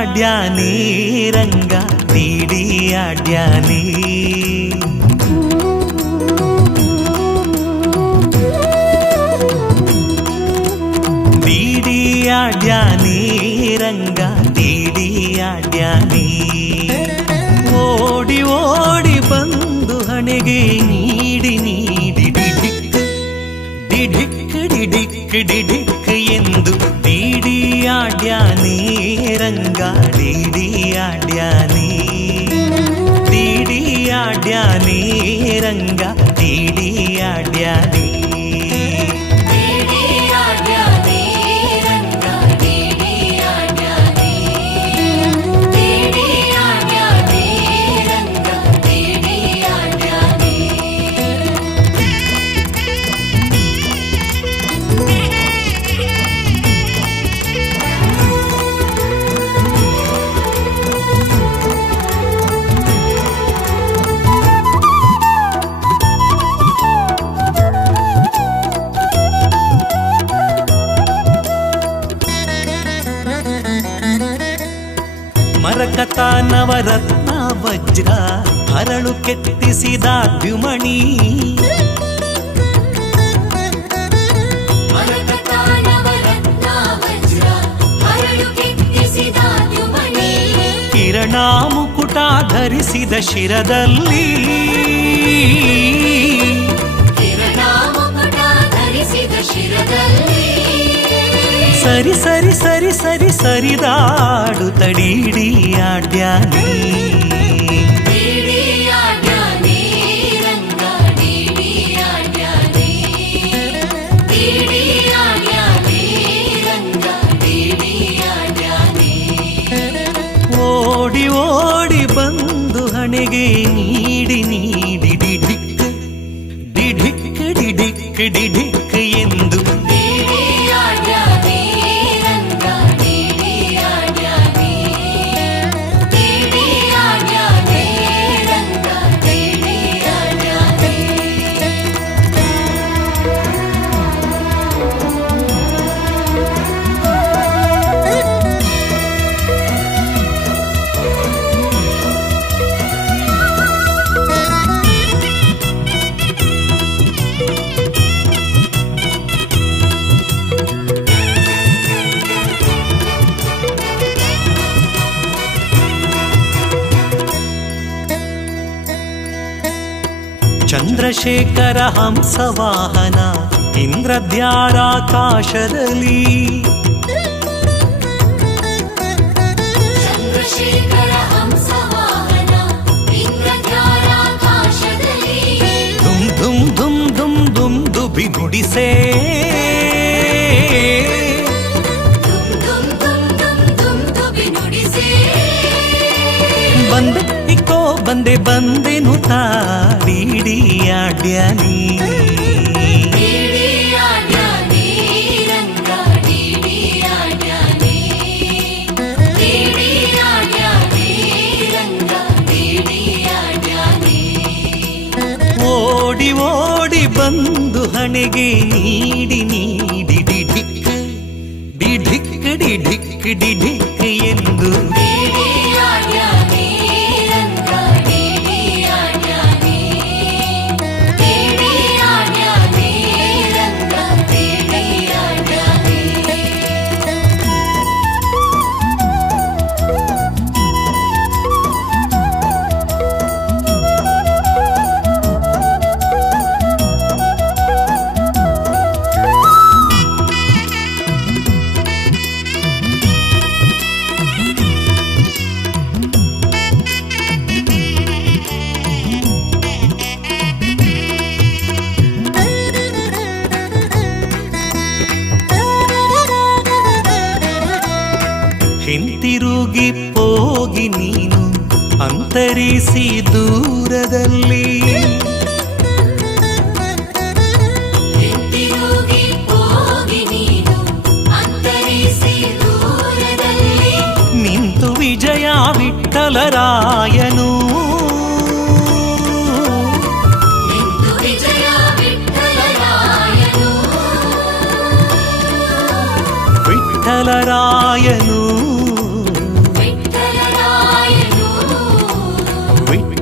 ఆడ్యాని రంగా డీడీ रंगा डीडी आड्यानी डीडी आड्यानी रंगा डीडी आड्यानी ನವರತ್ನ ವಜ್ರ ಹರಳು ಕೆತ್ತಿಸಿದ ದ್ಯುಮಣಿ ಕಿರಣ ಮುಕುಟ ಧರಿಸಿದ ಶಿರದಲ್ಲಿ. ಕಿರಣ ಮುಕುಟ ಧರಿಸಿದ ಶಿರದಲ್ಲಿ. ಸರಿ ಸರಿ ಸರಿ ಸರಿ ಸರಿದಾಡು ತಡೀಡಿ ಆಡ್ಯಾನಿ ಓಡಿ ಓಡಿ ಬಂದು ಹಣೆಗೆ ನೀಡಿ ನೀಡಿ ಡಿಢಿಕ್ ಡಿಢಿಕ್ ಡಿಢಿಕ್ ಡಿಢಿಕ್ ಚಂದ್ರಶೇಖರ ಹಂಸವಾಹನ ಇಂದ್ರದ್ಯಾರಾಕಾಶದಲ್ಲಿ ಚಂದ್ರಶೇಖರ ಹಂಸವಾಹನ ಇಂದ್ರಜಾಲಾಕಾಶದಲ್ಲಿ ದುಮ್ ದುಮ್ ದುಮ್ ದುಮ್ ದುಮ್ ದುಬಿ ನುಡಿಸೇ ರಂಗ ಡೀಡಿ ಆಡ್ಯಾನಿ ಓಡಿ ಓಡಿ ಬಂದು ಹಣೆಗೆ ನೀಡಿ ನೀಡಿ ಡಿಡಿಕ್ ಡಿಡಿಕ್ ಡಿಡಿಕ್ ಡಿಡಿಕ್ ಎಂದು ಹಿಂತಿರುಗಿ ಹೋಗಿ ನೀನು ಅಂತರಿಸಿ ದೂರದಲ್ಲಿ ಹಿಂತಿರುಗಿ ಹೋಗಿ ನೀನು ಅಂತರಿಸಿ ದೂರದಲ್ಲಿ ನಿಂತು ವಿಜಯ ವಿಠಲರಾಯನು ನಿಂತು ವಿಜಯ ವಿಠಲರಾಯನು ವಿಠಲರಾಯನು ವಿಠಲರಾಯನು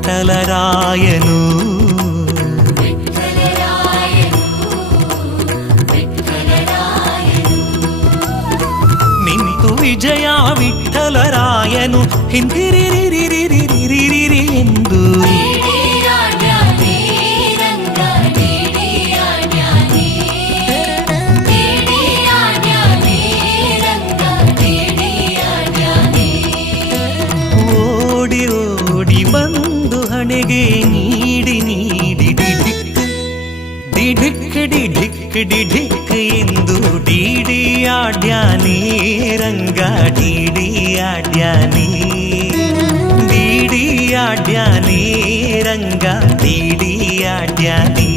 విఠలరాయను నింతు విజయ విఠలరాయను. హిందిరిరిరిరిరిరిరిరి ఎందు. അരികെ നീടി നീടി ഡിഡിക്കടി ഡിക്കടി ഡിക്ക് എന്തു ഡീഡിയാഡ്യാനേ ರಂಗ ഡീഡിയാഡ്യാനേ ഡീഡിയാഡ്യാനേ ഡിഡി ഡീഡിയാഡ്യാനേ